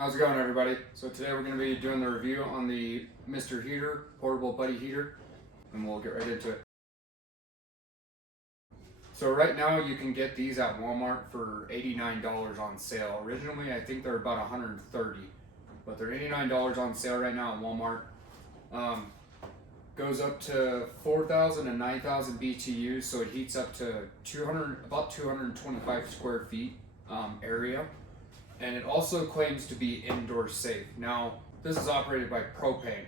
How's it going, everybody? So today we're going to be doing the review on the Mr. Heater portable buddy heater, and we'll get right into it. So right now you can get these at Walmart for $89 on sale. Originally I think they're about $130, but they're $89 on sale right now at Walmart. Goes up to 4,000 and 9,000 BTUs, so it heats up to about 225 square feet area. And it also claims to be indoor safe. Now, this is operated by Propane.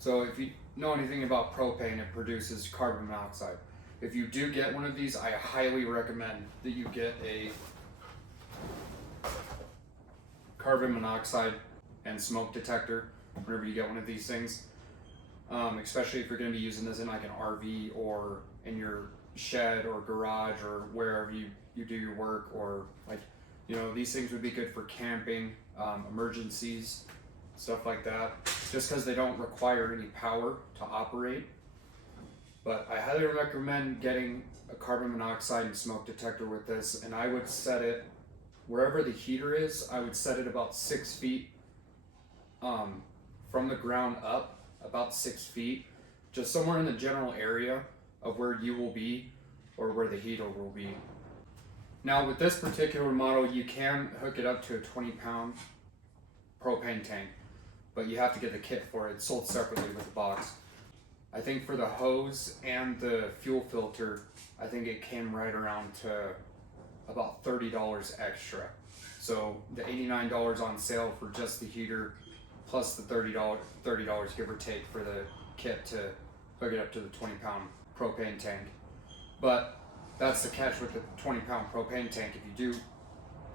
So if you know anything about propane, it produces carbon monoxide. If you do get one of these, I highly recommend that you get a carbon monoxide and smoke detector whenever you get one of these things. Especially if you're going to be using this in like an RV or in your shed or garage or wherever you do your work, or like, you know, these things would be good for camping, emergencies, stuff like that, just because they don't require any power to operate. But I highly recommend getting a carbon monoxide and smoke detector with this, and I would set it wherever the heater is. I would set it about 6 feet from the ground up, about 6 feet, just somewhere in the general area of where you will be or where the heater will be. Now with this particular model, you can hook it up to a 20-pound propane tank, but you have to get the kit for it. It's sold separately with the box. I think for the hose and the fuel filter, I think it came right around to about $30 extra. So the $89 on sale for just the heater, plus the $30 give or take for the kit to hook it up to the 20-pound propane tank. But that's the catch with the 20-pound propane tank. If you do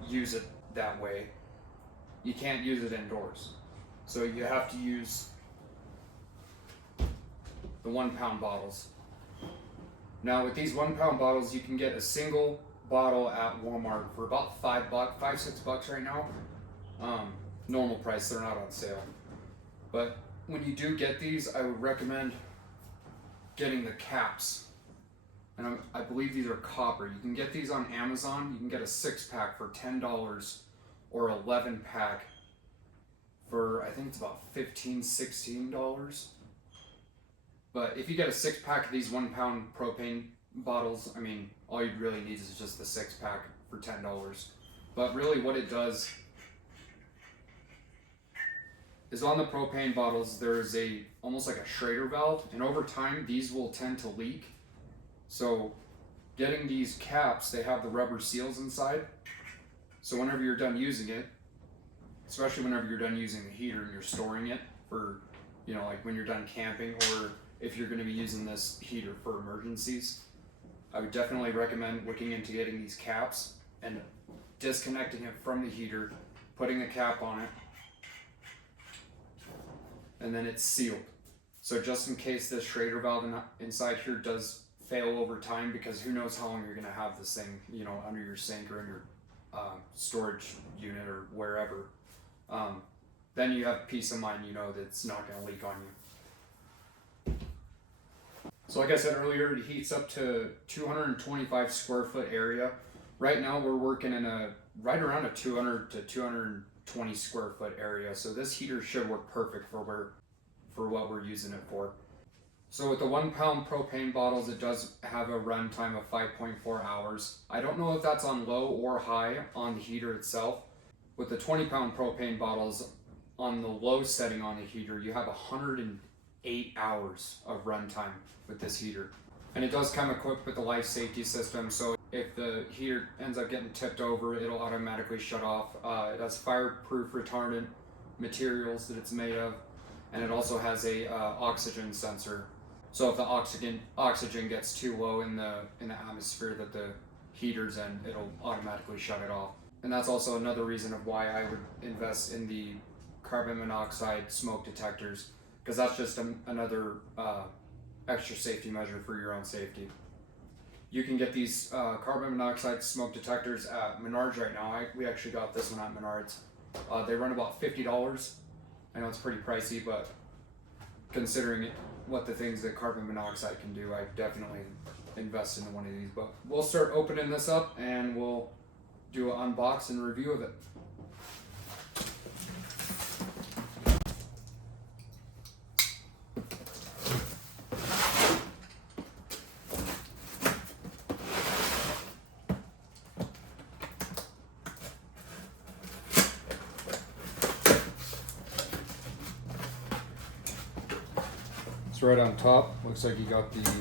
use it that way, you can't use it indoors. So you have to use the 1-pound bottles. Now with these 1-pound bottles, you can get a single bottle at Walmart for about $5-6 right now. Normal price, they're not on sale. But when you do get these, I would recommend getting the caps. And I believe these are copper. You can get these on Amazon. You can get a 6-pack for $10 or 11-pack for, I think it's about $15-16. But if you get a 6-pack of these 1-pound propane bottles, I mean, all you'd really need is just the 6-pack for $10. But really what it does is on the propane bottles, there's almost like a Schrader valve, and over time these will tend to leak. So getting these caps, they have the rubber seals inside. So whenever you're done using it, especially whenever you're done using the heater and you're storing it for, you know, like when you're done camping, or if you're going to be using this heater for emergencies, I would definitely recommend looking into getting these caps and disconnecting it from the heater, putting a cap on it, and then it's sealed. So just in case this Schrader valve inside here does fail over time, because who knows how long you're going to have this thing, you know, under your sink or in your storage unit or wherever, then you have peace of mind, you know, that it's not going to leak on you. So like I said earlier, it heats up to 225 square foot area. Right now we're working in right around a 200 to 220 square foot area. So this heater should work perfect for what we're using it for. So with the 1-pound propane bottles, it does have a run time of 5.4 hours. I don't know if that's on low or high on the heater itself. With the 20-pound propane bottles, on the low setting on the heater, you have 108 hours of run time with this heater. And it does come equipped with the life safety system, so if the heater ends up getting tipped over, it'll automatically shut off. It has fireproof retardant materials that it's made of, and it also has a oxygen sensor. So if the oxygen gets too low in the atmosphere that the heater's in, it'll automatically shut it off. And that's also another reason of why I would invest in the carbon monoxide smoke detectors, because that's just another extra safety measure for your own safety. You can get these carbon monoxide smoke detectors at Menards right now. We actually got this one at Menards. They run about $50. I know it's pretty pricey, but considering what the things that carbon monoxide can do, I definitely invest in one of these. But we'll start opening this up and we'll do an unbox and review of it. So right on top, looks like you got the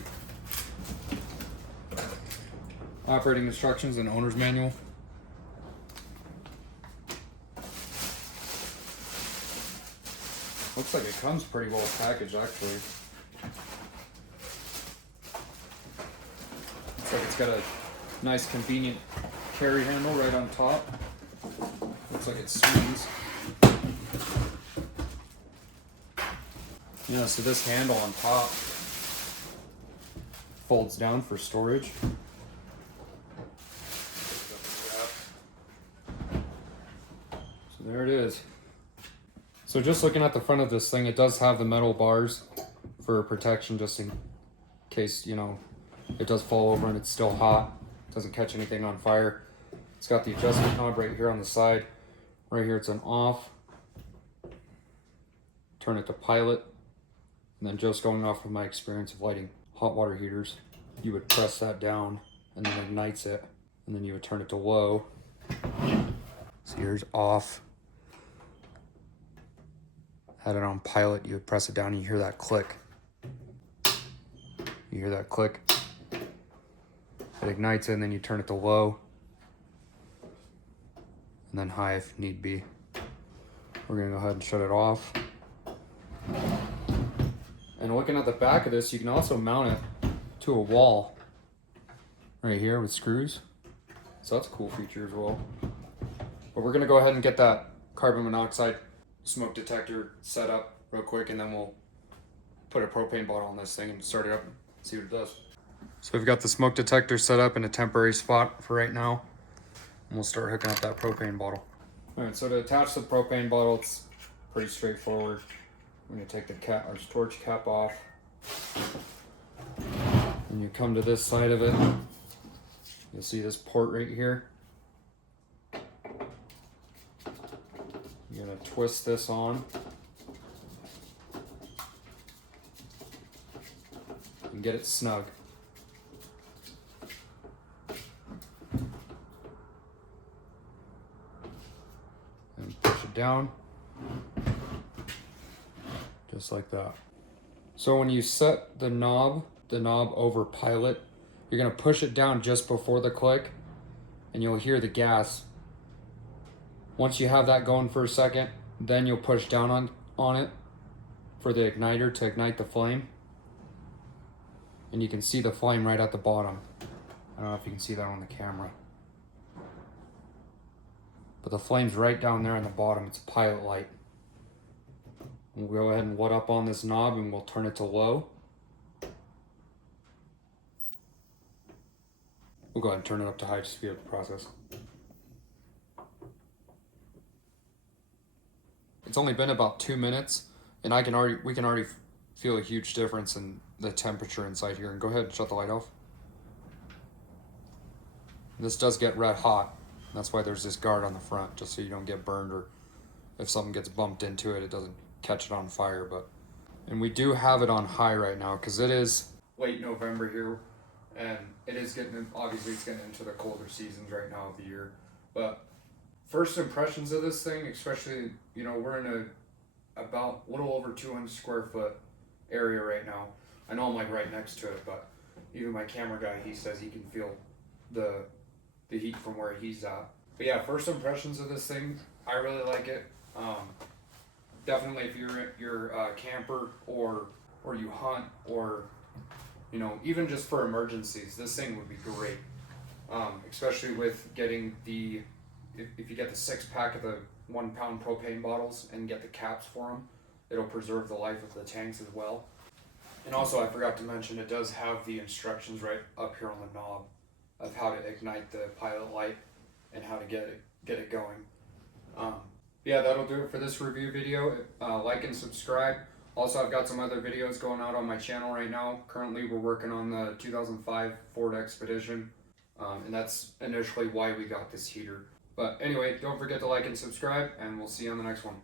operating instructions and owner's manual. Looks like it comes pretty well packaged actually. Looks like it's got a nice convenient carry handle right on top. Looks like it swings. Yeah, so this handle on top folds down for storage. So there it is. So just looking at the front of this thing, it does have the metal bars for protection just in case, you know, it does fall over and it's still hot. Doesn't catch anything on fire. It's got the adjustment knob right here on the side. Right here it's an off. Turn it to pilot. And then just going off of my experience of lighting hot water heaters, you would press that down and then it ignites it. And then you would turn it to low. So here's off. Had it on pilot, you would press it down and you hear that click. You hear that click. It ignites it and then you turn it to low. And then high if need be. We're gonna go ahead and shut it off. And looking at the back of this, you can also mount it to a wall right here with screws. So that's a cool feature as well. But we're gonna go ahead and get that carbon monoxide smoke detector set up real quick, and then we'll put a propane bottle on this thing and start it up and see what it does. So we've got the smoke detector set up in a temporary spot for right now. And we'll start hooking up that propane bottle. All right, so to attach the propane bottle, it's pretty straightforward. I'm gonna take the cap, our storage cap off. And you come to this side of it. You'll see this port right here. You're gonna twist this on. And get it snug. And push it down. Just like that. So when you set the knob over pilot, you're gonna push it down just before the click and you'll hear the gas. Once you have that going for a second, then you'll push down on it for the igniter to ignite the flame. And you can see the flame right at the bottom. I don't know if you can see that on the camera. But the flame's right down there on the bottom. It's a pilot light. We'll go ahead and wet up on this knob and we'll turn it to low. We'll go ahead and turn it up to high to speed up the process. It's only been about 2 minutes and we can already feel a huge difference in the temperature inside here. And go ahead and shut the light off. This does get red hot. That's why there's this guard on the front, just so you don't get burned, or if something gets bumped into it, it doesn't catch it on fire. And we do have it on high right now because it is late November here, and it is obviously it's getting into the colder seasons right now of the year. But first impressions of this thing, especially, you know, we're in about a little over 200 square foot area right now. I know I'm like right next to it, but even my camera guy, he says he can feel the heat from where he's at. But yeah, first impressions of this thing, I really like it. Definitely if you're a camper or you hunt, or, you know, even just for emergencies, this thing would be great. Especially with getting if you get the 6-pack of the 1-pound propane bottles and get the caps for them, it'll preserve the life of the tanks as well. And also, I forgot to mention, it does have the instructions right up here on the knob of how to ignite the pilot light and how to get it going. Yeah, that'll do it for this review video. Like and subscribe. Also, I've got some other videos going out on my channel right now. Currently, we're working on the 2005 Ford Expedition, and that's initially why we got this heater. But anyway, don't forget to like and subscribe, and we'll see you on the next one.